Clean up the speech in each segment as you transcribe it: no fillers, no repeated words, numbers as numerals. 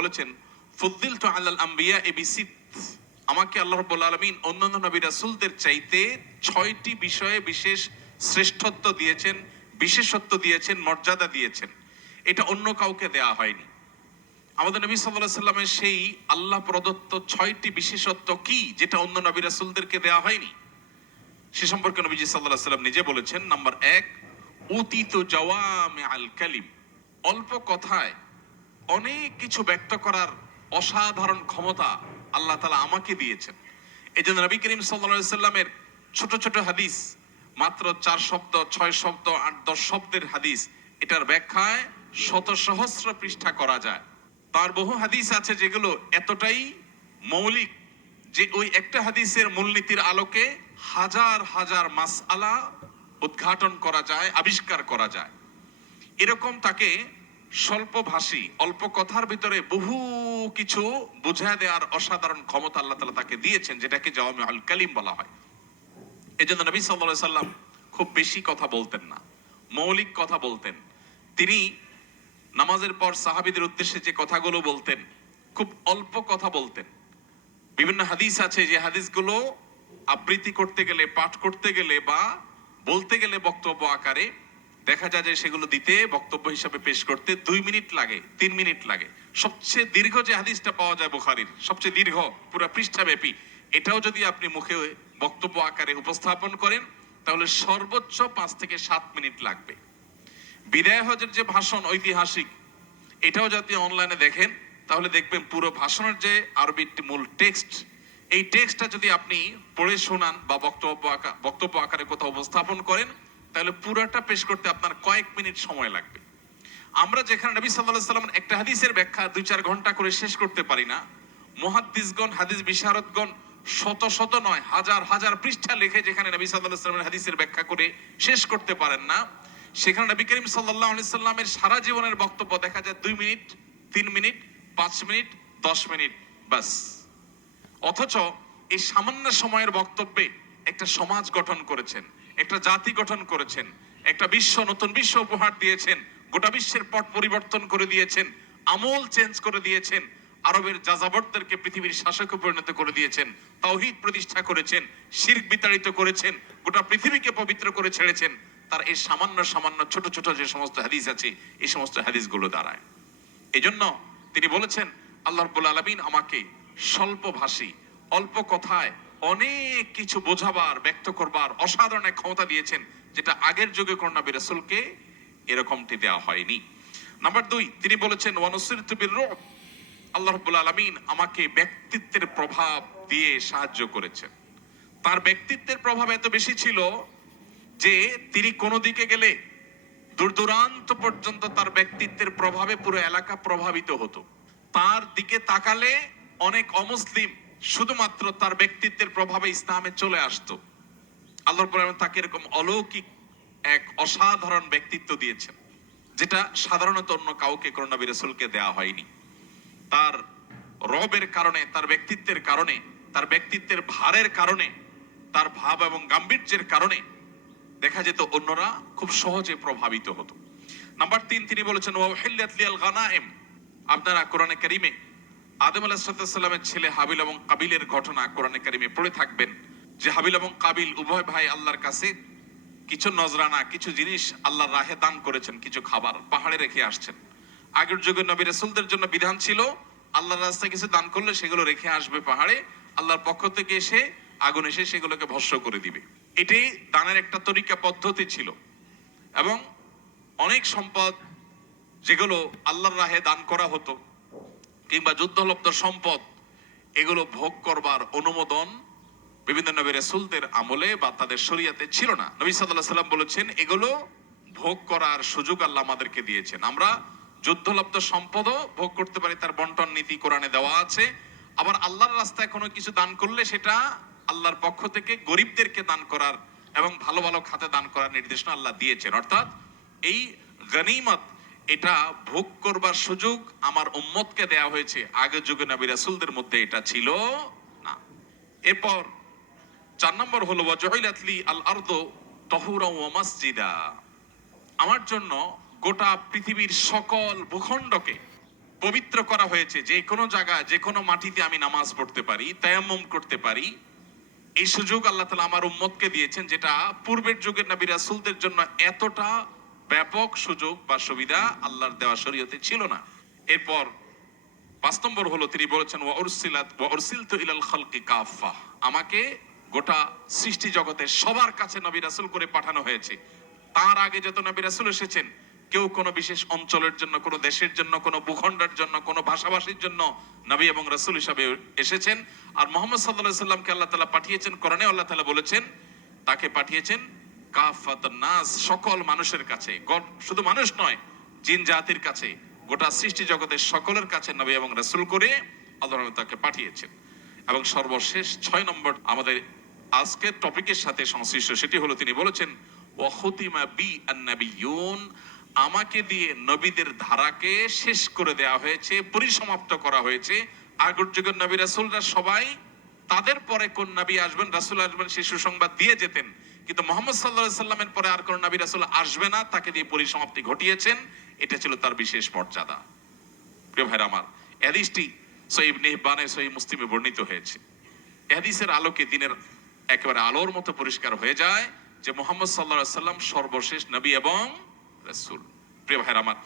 বলেছেন, ফুদ্দিলতু আলাল আম্বিয়া বিসিত, আমাকে আল্লাহ রাব্বুল আলামিন অন্যান্য নবী রাসূলদের চাইতে 6টি বিষয়ে বিশেষ শ্রেষ্ঠত্ব দিয়েছেন, বিশেষত্ব দিয়েছেন, মর্যাদা দিয়েছেন। এটা অন্য কাউকে দেয়া হয়নি। আমাদের নবী সাল্লাল্লাহু আলাইহি সাল্লামের সেই আল্লাহ প্রদত্ত 6টি বিশেষত্ব কি, যেটা অন্য নবী রাসূলদেরকে দেয়া হয়নি? সে সম্পর্কে নবীজি সাল্লাল্লাহু আলাইহি সাল্লাম নিজে বলেছেন, নাম্বার 1, উতিতু জাওয়ামিআল কালিম, অল্প কথায় অনেক কিছু ব্যক্ত করার অসাধারণ ক্ষমতা আল্লাহ তাআলা আমাকে দিয়েছেন। এই জন্য নবী করিম সাল্লাল্লাহু আলাইহি সাল্লামের ছোট ছোট হাদিস, মাত্র 4 শব্দ, 6 শব্দ, 8-10 শব্দের হাদিস, এটার ব্যাখ্যায় শত সহস্র পৃষ্ঠা করা যায়। তার বহু হাদিস আছে যেগুলো এতটাই মৌলিক যে ওই একটা হাদিসের মূলনীতির আলোকে হাজার হাজার মাসআলা উদ্ঘাটন করা যায়, আবিষ্কার করা যায়। এরকম তাকে স্বল্পভাষী, অল্প কথার ভিতরে বহু কিছু বুঝায় দেওয়ার অসাধারণ ক্ষমতা আল্লাহ তাআলা তাকে দিয়েছেন, যেটাকে জাওয়ামিউল কালিম বলা হয়। এজন্য নবী সাল্লাল্লাহু আলাইহি সাল্লাম খুব বেশি কথা বলতেন না, মৌলিক কথা বলতেন। তিনি নামাজের পর সাহাবীদের উদ্দেশ্যে যে কথাগুলো বলতেন, খুব অল্প কথা বলতেন। বিভিন্ন হাদিস আছে যে হাদিসগুলো আবৃত্তি করতে গেলে, পাঠ করতে গেলে বা বলতে গেলে বক্তব্য আকারে দেখা যায় যে সেগুলো দিতে, বক্তব্য হিসাবে পেশ করতে 2 মিনিট লাগে, 3 মিনিট লাগে। সবচেয়ে দীর্ঘ যে হাদিসটা পাওয়া যায় বুখারীর, সবচেয়ে দীর্ঘ, পুরো পৃষ্ঠাব্যাপী, এটাও যদি আপনি মুখে বক্তব্য আকারে উপস্থাপন করেন তাহলে সর্বোচ্চ 5 থেকে 7 মিনিট লাগবে। বিদায় হজের যে ভাষণ ঐতিহাসিক, এটাও যদি অনলাইনে দেখেন তাহলে দেখবেন পুরো ভাষণের যে আরবির মূল টেক্সট, এই টেক্সটটা যদি আপনি পড়ে শোনান বা বক্তব্য আকারে কোথাও উপস্থাপন করেন তাহলে পুরোটা পেশ করতে আপনার কয়েক মিনিট সময় লাগবে। আমরা যেখানে নবী সাল্লাল্লাহু আলাইহি সাল্লামের একটা হাদিসের ব্যাখ্যা 2-4 ঘন্টা করে শেষ করতে পারি না, মুহাদ্দিসগণ, হাদিস বিশারদগণ শত শত নয়, হাজার হাজার পৃষ্ঠা লিখে যেখানে নবী সাল্লাল্লাহু আলাইহি সাল্লামের হাদিসের ব্যাখ্যা করে শেষ করতে পারেন না, সেখানে নবী করিম সাল্লাল্লাহু আলাইহি সাল্লামের সারা জীবনের বক্তব্য দেখা যায় 2 মিনিট, 3 মিনিট, 5 মিনিট, 10 মিনিট বাস। অথচ এই সামান্য সময়ের বক্তব্যে একটা সমাজ গঠন করেছেন, একটা জাতি গঠন করেছেন, একটা বিশ্ব, নতুন বিশ্ব উপহার দিয়েছেন, গোটা বিশ্বের পট পরিবর্তন করে দিয়েছেন, আমল চেঞ্জ করে দিয়েছেন, আরবের যাযাবরদেরকে পৃথিবীর শাসকে পরিণত করে দিয়েছেন, তাওহীদ প্রতিষ্ঠা করেছেন, শিরক বিতাড়িত করেছেন, গোটা পৃথিবীকে পবিত্র করে ছেড়েছেন। তার এই সামান্য সামান্য ছোট ছোট যে সমস্ত হাদিস আছে, এই সমস্ত হাদিসগুলো দ্বারায়। এজন্য তিনি বলেছেন, আল্লাহ রাব্বুল আলামিন আমাকে স্বল্পভাষী, অল্প কথায় অনেক কিছু বোঝাবার, ব্যক্ত করবার অসাধারণ এক ক্ষমতা দিয়েছেন, যেটা আগের যুগে কোন নবী রাসূলকে এরকমটি দেওয়া হয়নি। নাম্বার 2, তিনি বলেছেন ওয়ানুসিরতু বির-রু'ব, আল্লাহ রাব্বুল আলামিন আমাকে ব্যক্তিত্বের প্রভাব দিয়ে সাহায্য করেছেন। তার ব্যক্তিত্বের প্রভাব এত বেশি ছিল যে তিনি কোন দিকে গেলে দূর দূরান্ত পর্যন্ত তার ব্যক্তিত্বের প্রভাবে পুরো এলাকা প্রভাবিত হতো। তার দিকে তাকালে অনেক অমুসলিম শুধুমাত্র তার ব্যক্তিত্বের প্রভাবে ইসলামে চলে আসতো। আল্লাহ রাব্বুল আলামিন তাকে এরকম অলৌকিক এক অসাধারণ ব্যক্তিত্ব দিয়েছেন, যেটা সাধারণত অন্য কাউকে, কোন নবী রাসূলকে দেওয়া হয়নি। তার রবের কারণে, তার ব্যক্তিত্বের কারণে, তার ব্যক্তিত্বের ভারের কারণে, তার ভাব এবং গাম্ভীর্যের কারণে দেখা যেত অন্যরা খুব সহজে প্রভাবিত হতো। নাম্বার 3, তিনি বলেছেন ওয়াহিল্লাত লিয়াল গানাইম, আপনারা কোরআনে কারীমে আদম আলাইহিস সালামের ছেলে হাবিল এবং কাবিলের ঘটনা কোরআনে কারীমে পড়ে থাকবেন, যে হাবিল এবং কাবিল উভয় ভাই আল্লাহর কাছে কিছু নজরানা, কিছু জিনিস আল্লাহর রাহে দান করেছেন, কিছু খাবার পাহাড়ে রেখে আসছেন। আগের যুগে নবী রাসূলদের জন্য বিধান ছিল আল্লাহর রাস্তায় কিছু দান করলে সেগুলো রেখে আসবে পাহাড়ে, আল্লাহর পক্ষ থেকে এসে আগুন এসে সেগুলোকে ভস্ম করে দিবে। এটাই দানের একটা তরিকা, পদ্ধতি ছিল। এবং অনেক সম্পদ যেগুলো আল্লাহর রাহে দান করা হতো কিংবা যুদ্ধলব্ধ সম্পদ, এগুলো ভোগ করবার অনুমোদন বিভিন্ন নবী রাসূলদের আমলে বা তাদের শরীয়তে ছিল না। নবী সাল্লাল্লাহু আলাইহি সাল্লাম বলেছেন এগুলো ভোগ করার সুযোগ আল্লাহ আমাদেরকে দিয়েছেন। আমরা যুদ্ধলব্ধ সম্পদও ভোগ করতে পারি, তার বন্টন নীতি কোরআনে দেওয়া আছে। আবার আল্লাহর রাস্তায় কোনো কিছু দান করলে সেটা আল্লাহর পক্ষ থেকে গরিবদেরকে দান করার এবং ভালো ভালো খাতে দান করার নির্দেশনা আল্লাহ দিয়েছেন। অর্থাৎ এই গনিমত, এটা ভোগ করবার সুযোগ আমার উম্মতকে দেয়া হয়েছে, আগের যুগে নবী রাসূলদের মধ্যে এটা ছিল না। এরপর 4 নম্বর হলো ওয়াজুইলাত লি আল আরদু তাহুরাও ওয়া মাসজিদা, আমার জন্য গোটা পৃথিবীর সকল ভূখণ্ডকে পবিত্র করা হয়েছে, যে কোনো জায়গায় যে কোনো মাটিতে আমি নামাজ পড়তে পারি, তায়াম্মুম করতে পারি, এই সুযোগ আল্লাহ তাআলা আমার উম্মতকে দিয়েছেন, যেটা পূর্বের যুগের নবী রাসূলদের জন্য এতটা ব্যাপক সুযোগ বা সুবিধা আল্লাহর দেওয়া শরীয়তে ছিল না। এরপর 5 নম্বর হলো তিনি বলেছেন ওয়া উরসিলতু ইলাল খালকি কাফা, আমাকে গোটা সৃষ্টি জগতের সবার কাছে নবী রাসূল করে পাঠানো হয়েছে। তার আগে যত নবী রাসূল এসেছেন, কেউ কোনো বিশেষ অঞ্চলের জন্য, কোনো দেশের জন্য, কোনো ভূখণ্ডের জন্য, কোনো ভাষাভাষীর জন্য নবী এবং রাসূল হিসাবে এসেছেন। আর মুহাম্মদ সাল্লাল্লাহু আলাইহি সাল্লামকে আল্লাহ তাআলা পাঠিয়েছেন, কোরআনে আল্লাহ তাআলা বলেছেন তাকে পাঠিয়েছেন কাফাতান নাস, সকল মানুষের কাছে। শুধু মানুষ নয়, জিন জাতির কাছে, গোটা সৃষ্টি জগতের সকলের কাছে নবী এবং রাসূল করে আল্লাহ তাকে পাঠিয়েছেন। এবং সর্বশেষ 6 নম্বর আমাদের আজকের টপিকের সাথে সংশ্লিষ্ট, সেটি হলো তিনি বলেছেন ওয়া খুতিমা বি আন-নাবিয়্যুন, আমাকে দিয়ে নবীদের ধারাকে শেষ করে দেওয়া হয়েছে, পরিসমাপ্ত করা হয়েছে। আগের যুগের নবী রাসূলরা সবাই তাদের পরে কোন নবী আসবেন, রাসূল আসবেন, সেই সুসংবাদ দিয়ে যেতেন, কিন্তু মুহাম্মদ সাল্লাল্লাহু আলাইহি সাল্লামের পরে আর কোন নবী রাসূল আসবে না, তাকে দিয়ে পরিসমাপ্তি ঘটিয়েছেন। এটা ছিল তার বিশেষ মর্যাদা। প্রিয় ভাইরা আমার, হাদিসটি সহিহ ইবনে হিব্বানে, সহিহ মুসলিমে বর্ণিত হয়েছে। হাদিসের আলোকে দিনের একেবারে আলোর মতো পরিষ্কার হয়ে যায় যে মুহাম্মদ সাল্লাল্লাহু আলাইহি সাল্লাম সর্বশেষ নবী এবং রাসূল। প্রিয় ভাইরা আমার,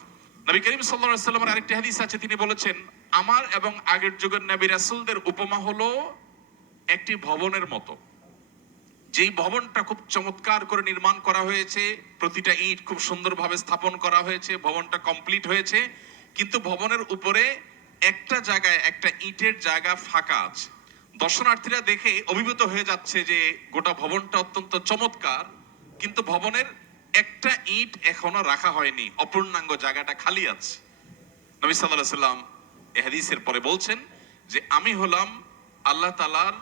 নবী করিম সাল্লাল্লাহু আলাইহি সাল্লামের আরেকটি হাদিস আছে, তিনি বলেছেন আমার এবং আগের যুগের নবী রাসূলদের উপমা হলো একটি ভবনের মতো, যেই ভবনটা খুব চমৎকার করে নির্মাণ করা হয়েছে, প্রতিটা ইট খুব সুন্দরভাবে স্থাপন করা হয়েছে, ভবনটা কমপ্লিট হয়েছে, কিন্তু ভবনের উপরে একটা জায়গায় একটা ইটের জায়গা ফাঁকা আছে। দর্শনার্থীরা দেখে অভিভূত হয়ে যাচ্ছে যে গোটা ভবনটা অত্যন্ত চমৎকার, কিন্তু ভবনের একটা ইট এখনো রাখা হয়নি, অপূর্ণাঙ্গ জায়গাটা খালি আছে। নবী সাল্লাল্লাহু আলাইহি সাল্লাম এই হাদিসের পরে বলছেন যে আমি হলাম আল্লাহ তাআলার